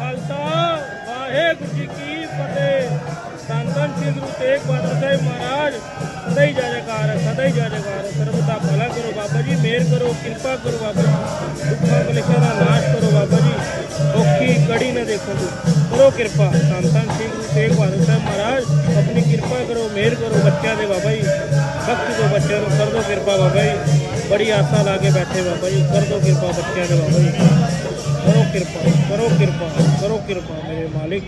ਖਾਲਸਾ, ਵਾਹਿਗੁਰੂ ਜੀ ਕੀ ਫਤਿਹ। ਧੰਨ ਧੰਨ ਸ੍ਰੀ ਗੁਰੂ ਤੇਗ ਬਹਾਦਰ ਸਾਹਿਬ ਮਹਾਰਾਜ, ਸਦਾ ਹੀ ਜੈਕਾਰ ਸਦਾ ਹੀ ਜੈਕਾਰ ਹੈ। ਭਲਾ ਕਰੋ ਬਾਬਾ ਜੀ, ਮਿਹਰ ਕਰੋ, ਕਿਰਪਾ ਕਰੋ ਬਾਬਾ ਜੀ। ਦੁੱਖਾਂ ਕਲੇਸ਼ਾਂ ਦਾ ਨਾਸ਼ ਕਰੋ ਬਾਬਾ ਜੀ। ਔਖੀ ਕੜੀ ਨਾ ਦੇਖੋ ਕਰੋ ਕਿਰਪਾ। ਧੰਨ ਧੰਨ ਸ੍ਰੀ ਗੁਰੂ ਤੇਗ ਬਹਾਦਰ ਸਾਹਿਬ ਮਹਾਰਾਜ, ਆਪਣੀ ਕਿਰਪਾ ਕਰੋ, ਮਿਹਰ ਕਰੋ ਬੱਚਿਆਂ ਦੇ ਬਾਬਾ ਜੀ। ਬਖਸ਼ ਦਿਓ ਬੱਚਿਆਂ ਨੂੰ ਕਰ ਦਿਓ ਕਿਰਪਾ ਬਾਬਾ ਜੀ। ਬੜੀ ਆਸਾ ਲਾ ਕੇ ਬੈਠੇ ਬਾਬਾ ਜੀ। ਕਰ ਦਿਓ ਕਿਰਪਾ ਬੱਚਿਆਂ ਦੇ ਬਾਬਾ ਜੀ। ਕਰੋ ਕਿਰਪਾ ਕਰੋ ਕਿਰਪਾ ਕਰੋ ਕਿਰਪਾ ਮੇਰੇ ਮਾਲਿਕ।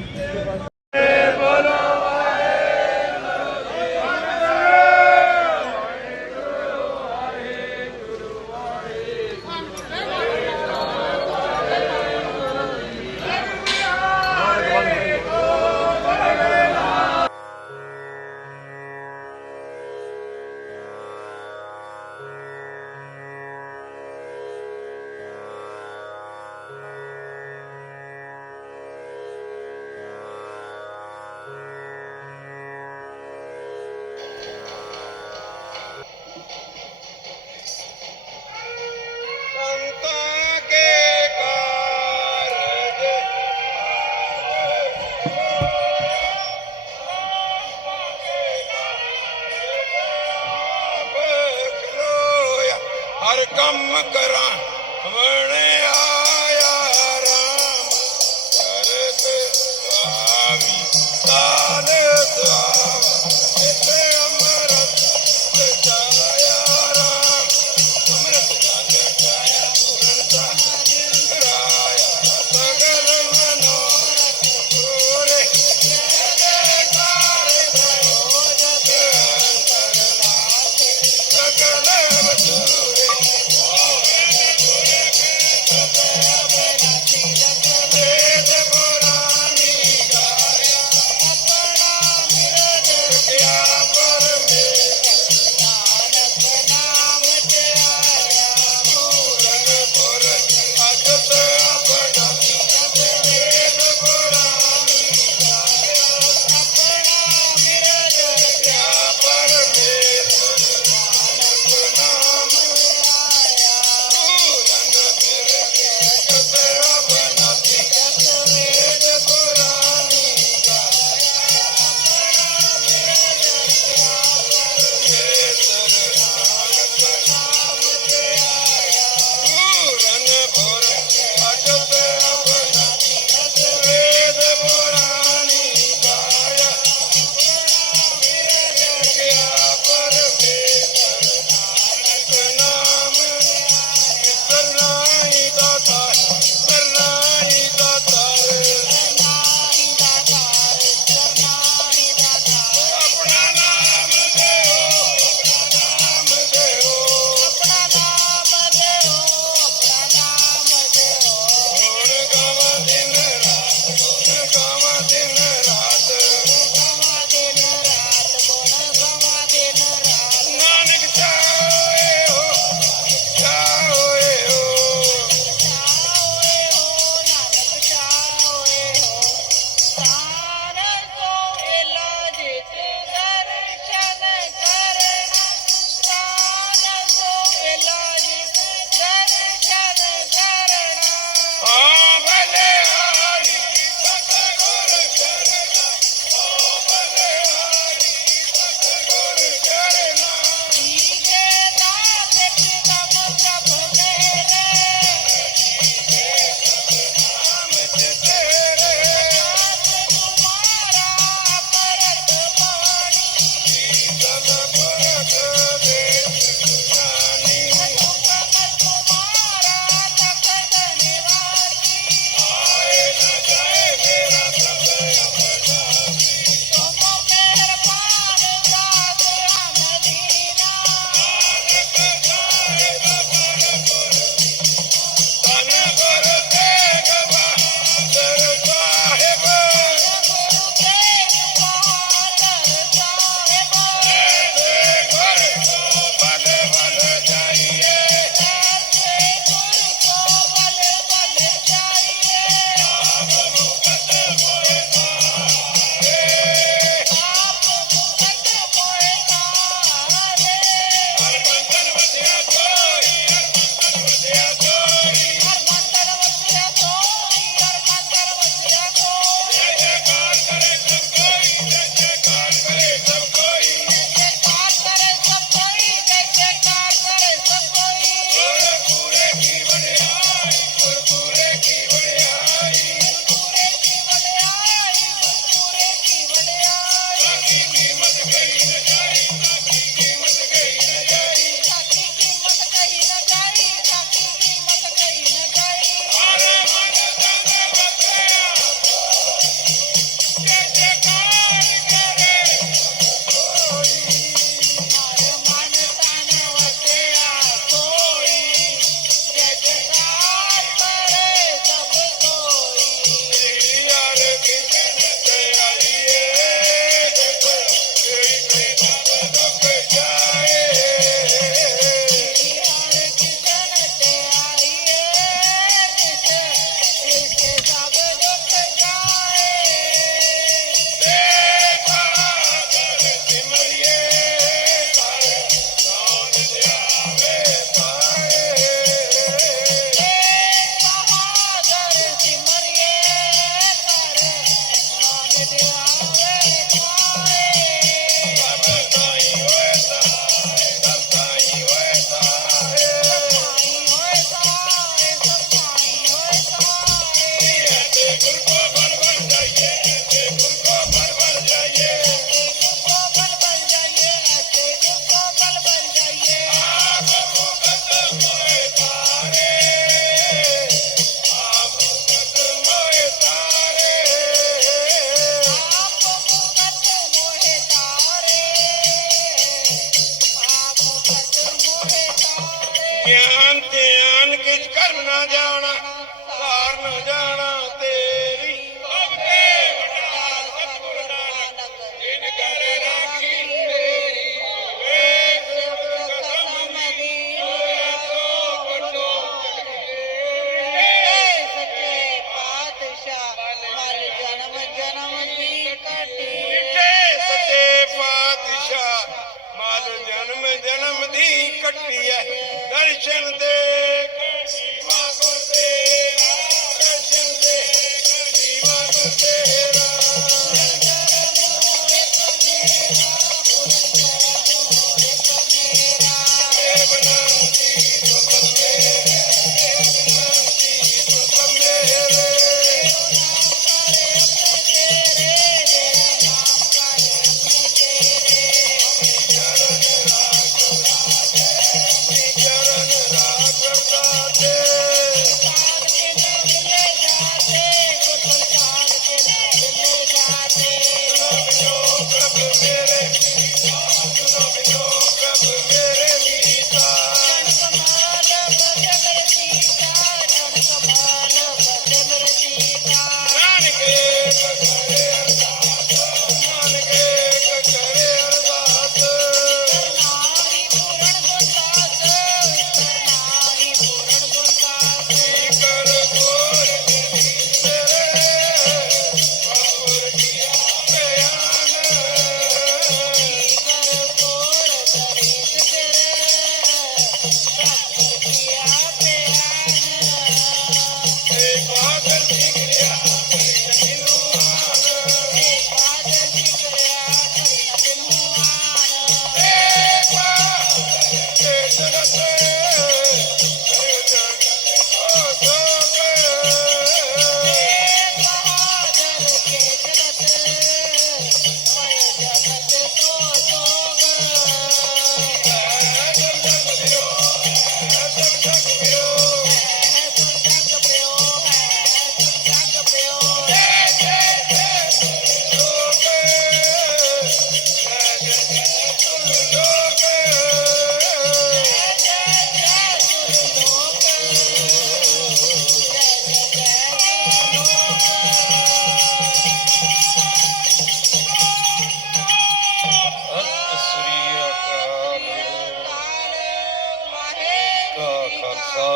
ਧਨ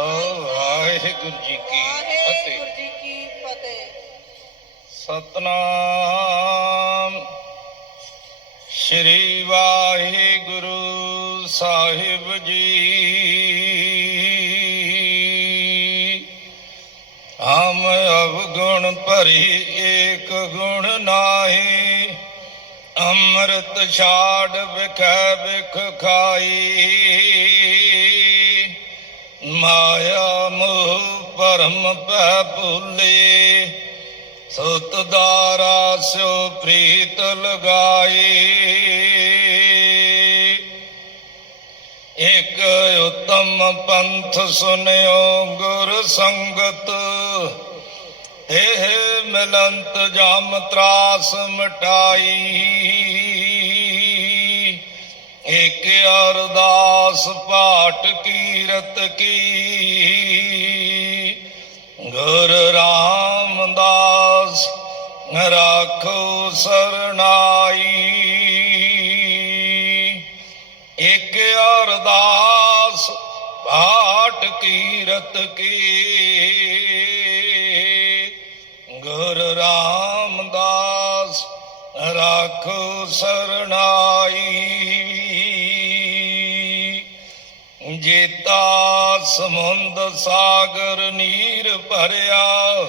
ਵਾਹਿਗੁਰੂ ਜੀ ਕੀ ਫਤਿਹ। ਜੀ ਕੀ ਫਤਿਹ। ਸਤਨਾਮ। ਸ੍ਰੀ ਵਾਹਿਗੁਰੂ ਸਾਹਿਬ ਜੀ। ਹਮ ਅਵਗੁਣ ਭਰੀ ਏਕ ਗੁਣ ਨਾਹੀ। ਅੰਮ੍ਰਿਤ ਛਾੜ ਵਿਖੈ ਵਿਖ ਖਾਈ। ਮਾਇਆ ਮੋਹ ਪਰਮ ਪੈ ਭੁਲੇ। ਸੁਤ ਦਾਰਾ ਸਿਓ ਪ੍ਰੀਤ ਲਗਾਈ ਇਕ ਉਤਮ ਪੰਥ ਸੁਨਿਓ ਗੁਰ ਸੰਗਤ। ਇਹ ਮਿਲੰਤ ਜਾਮ ਤਰਾਸ ਮਟਾਈ। ਇਕ ਅਰਦਾਸ ਪਾਠ ਕੀਰਤ ਕੀ। ਗੁਰ ਰਾਮਦਾਸ ਰਾਖੋ ਸਰਨਾਈ। ਇਕ ਅਰਦਾਸ ਪਾਟ ਕੀਰਤ ਕੀ। ਗੁਰ ਰਾਮਦਾਸ ਰਾਖੋ ਸਰਨਾਈ। ਜੇਤਾ ਸਮੁੰਦ ਸਾਗਰ ਨੀਰ ਭਰਿਆ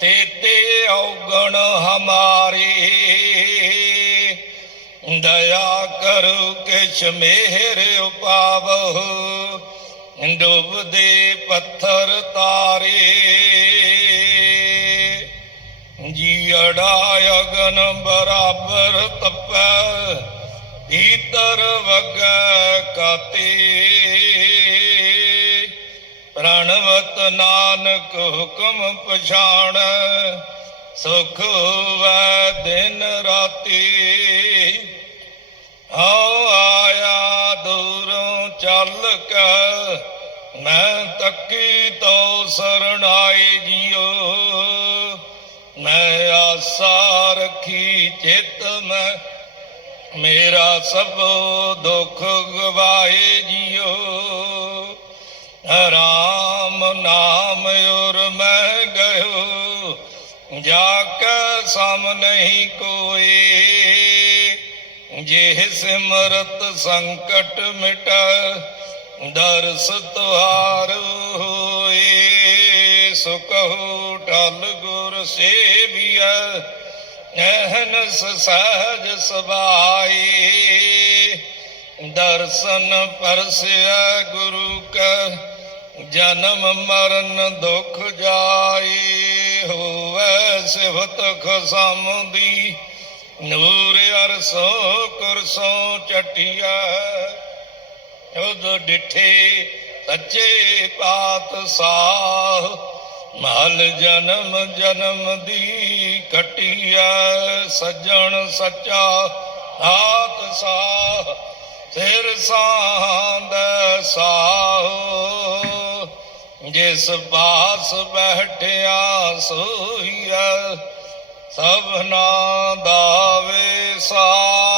ਤੇ ਔਗਣ ਹਮਾਰੇ। ਦਇਆ ਕਰੋ ਕਿਛ ਮਿਹਰ ਉਪਾਵੋ ਡੁੱਬਦੇ ਪੱਥਰ ਤਾਰੇ। ਜੀੜਾ ਅਗਨ ਬਰਾਬਰ ਤਪੈ ਈਤਰ ਵਗੈ ਕਾਤੇ, ਪ੍ਰਣਵਤ ਨਾਨਕ ਹੁਕਮ ਪਛਾਣ, ਸੁਖ ਹੋਵੈ ਦਿਨ ਰਾਤੀ। ਹਉ ਆਇਆ ਦੂਰੋਂ ਚੱਲ ਕੇ, ਮੈਂ ਤੱਕੀ ਤੋ ਸਰਣਾਏ ਜਿਉ ਮੈਂ ਆਸਾ ਰੱਖੀ ਚਿਤ ਮੇਰਾ ਸਭ ਦੁੱਖ ਗਵਾਏ ਜਿਉ ਰਾਮ ਨਾਮ ਉਰ ਮੈਂ ਗਇਓ ਜਾ ਕੇ ਸਮ ਨਹੀਂ ਕੋਏ। ਜੇ ਸਿਮਰਤ ਸੰਕਟ ਮਿਟ, ਦਰਸ ਤੁਹਾਰ ਹੋਏ। ਸੁਕਹੁ ਟਲ ਗੁਰ ਸੇਵੀਐ ਅਹਨਸ ਸਹਜ ਸਬਾਈ ਦਰਸ਼ਨ ਪਰਸਿਆ ਗੁਰੂ ਕਾ, ਜਨਮ ਮਰਨ ਦੁਖ ਜਾਈ। ਹੋਵੇ ਸਿਵਤ ਖਸਮ ਦੀ ਨੂਰ ਅਰਸੋ ਕੁਰਸੋਂ ਚਟਿਆ ਉਦ ਡਿਠੇ ਸੱਚੇ ਪਾਤਸ਼ਾਹ ਮਹਲ ਜਨਮ ਜਨਮ ਦੀ ਕਟਿਆ ਸੱਜਣ ਸੱਚਾ ਆਤ ਸਾਹ, ਸਿਰ ਸਾਂਦ ਸਾਹੋ। ਜਿਸ ਬਾਸ ਬੈਠਿਆ ਸੋਈਆ ਸਭਨਾ ਦਾਵੇ ਸਾਹੂ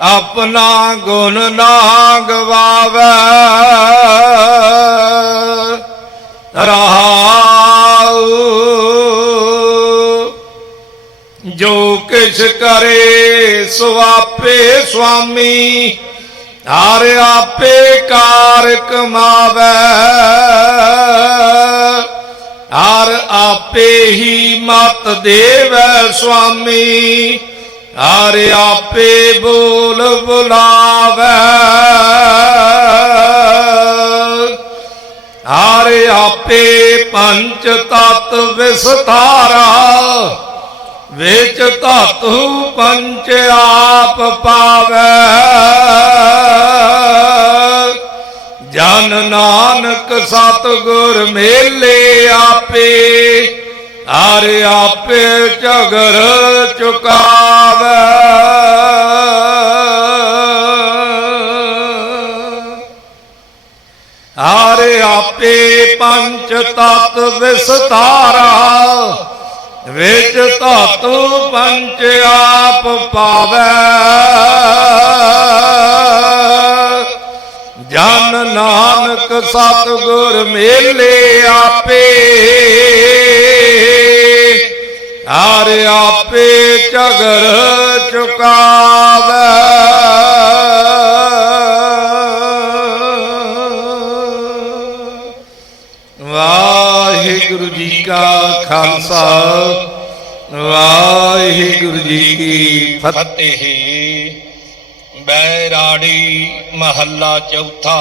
ਆਪਣਾ ਗੁਣ ਨਾ ਗਵਾਵੇ ਰਹਾਉ ਜੋ ਕਿਛ ਕਰੇ ਸੋ ਆਪੇ ਸੁਆਮੀ, ਹਰ ਆਪੇ ਕਾਰ ਕਮਾਵੇ ਹਰ ਆਪੇ ਹੀ ਮਤ ਦੇਵੈ ਸੁਆਮੀ। ਹਰ ਆਪੇ ਬੋਲ ਬੁਲਾਵੇ। ਹਰ ਆਪੇ ਪੰਚ ਤਤ ਵਿਸਥਾਰਾ ਵਿੱਚ ਧਾਤੂ ਪੰਚ ਆਪ ਪਾਵੇ। ਜਨ ਨਾਨਕ ਸਤਿਗੁਰ ਮੇਲੇ ਆਪੇ ਹਰ ਆਪੇ ਝਗਰ ਚੁਕਾਵੇ। ਹਰ ਆਪੇ ਪੰਚ ਤਤ ਵਿਸਤਾਰਾ, ਵਿੱਚ ਧਾਤੂ ਪੰਚ ਆਪ ਪਾਵੇ। ਜਨ ਨਾਨਕ ਸਤਿਗੁਰ ਮੇਲੇ ਆਪੇ ਹਰ ਆਪੇ ਝਗਰ ਚੁਕਾਵੇ। ਵਾਹਿਗੁਰੂ ਜੀ ਕਾ ਖਾਲਸਾ, ਵਾਹਿਗੁਰੂ ਜੀ ਕੀ ਫਤਿਹ। ਬੈਰਾੜੀ ਮਹੱਲਾ ਚੌਥਾ,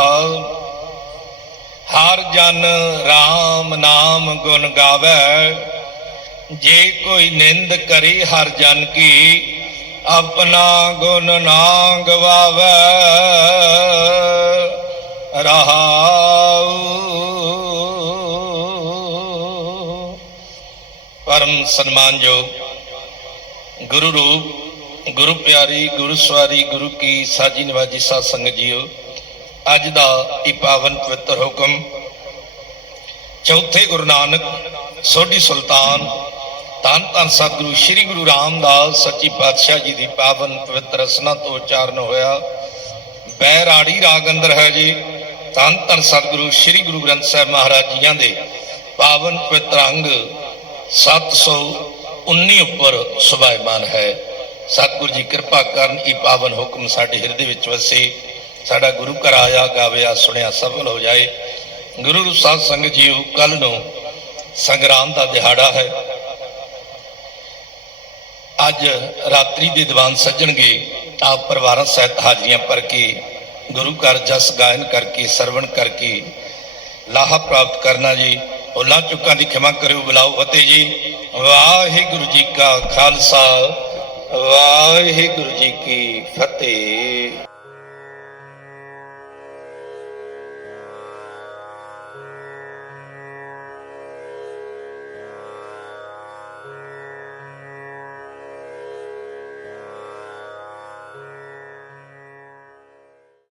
ਹਰ ਜਨ RAM ਨਾਮ ਗੁਣ ਗਾਵੇ। ਜੇ ਕੋਈ ਨਿੰਦ ਕਰੀ ਹਰ ਜਨ ਕੀ, ਆਪਣਾ ਗੁਣ ਨਾ ਗਵਾਵੇ ਰਹਾਉ ਪਰਮ ਸਨਮਾਨਯੋਗ ਗੁਰੂ ਰੂਪ, ਗੁਰੂ ਪਿਆਰੀ, ਗੁਰੂ ਸਵਾਰੀ, ਗੁਰੂ ਕੀ ਸਾਜੀ ਨਿਵਾਜੀ ਸਾਧ ਸੰਗਤ ਜੀਓ, ਅੱਜ ਦਾ ਇਹ ਪਾਵਨ ਪਵਿੱਤਰ ਹੁਕਮ, ਚੌਥੇ ਗੁਰੂ ਨਾਨਕ ਸੋਢੀ ਸੁਲਤਾਨ ਧੰਨ ਧੰਨ ਸਤਿਗੁਰੂ, ਸ੍ਰੀ ਗੁਰੂ ਰਾਮਦਾਸ ਸੱਚੀ ਪਾਤਸ਼ਾਹ ਜੀ ਦੀ ਪਾਵਨ ਪਵਿੱਤਰ ਰਸਨਾ ਤੋਂ ਉਚਾਰਨ ਹੋਇਆ। ਬੈਰਾੜੀ ਰਾਗ ਅੰਦਰ ਹੈ ਜੀ। ਧੰਨ ਧੰਨ ਸਤਿਗੁਰੂ, ਸ੍ਰੀ ਗੁਰੂ ਗ੍ਰੰਥ ਸਾਹਿਬ ਮਹਾਰਾਜ ਜੀਆਂ ਦੇ ਪਾਵਨ ਪਵਿੱਤਰ ਅੰਗ 719 ਉੱਪਰ ਸੁਭਾਇਮਾਨ ਹੈ। ਸਤਿਗੁਰੂ ਜੀ ਕਿਰਪਾ ਕਰਨ ਇਹ ਪਾਵਨ ਹੁਕਮ ਸਾਡੇ ਹਿਰਦੇ ਵਿੱਚ ਵਸੇ। ਸਾਡਾ ਗੁਰੂ ਘਰ ਆਇਆ, ਗਾਵਿਆ, ਸੁਣਿਆ, ਸਫਲ ਹੋ ਜਾਏ। ਗੁਰੂ ਨੂੰ ਸਾਧ ਸੰਗਤ ਜੀਓ ਕੱਲ ਨੂੰ ਸੰਗਰਾਮ ਦਾ ਦਿਹਾੜਾ ਹੈ। ਅੱਜ ਰਾਤਰੀ ਦੇ ਦੀਵਾਨ ਸੱਜਣਗੇ ਆਪ ਪਰਿਵਾਰਾਂ ਸਹਿਤ ਹਾਜ਼ਰੀਆਂ ਭਰ ਕੇ ਗੁਰੂ ਘਰ ਜਸ ਗਾਇਨ ਕਰਕੇ, ਸਰਵਣ ਕਰਕੇ ਲਾਹਾ ਪ੍ਰਾਪਤ ਕਰਨਾ ਜੀ। ਉਹਨਾਂ ਚੁੱਕਾਂ ਦੀ ਖਿਮਾ ਕਰਿਓ, ਬੁਲਾਓ ਫਤਿਹ ਜੀ। ਵਾਹਿਗੁਰੂ ਜੀ ਕਾ ਖਾਲਸਾ, ਵਾਹਿਗੁਰੂ ਜੀ ਕੀ ਫਤਿਹ।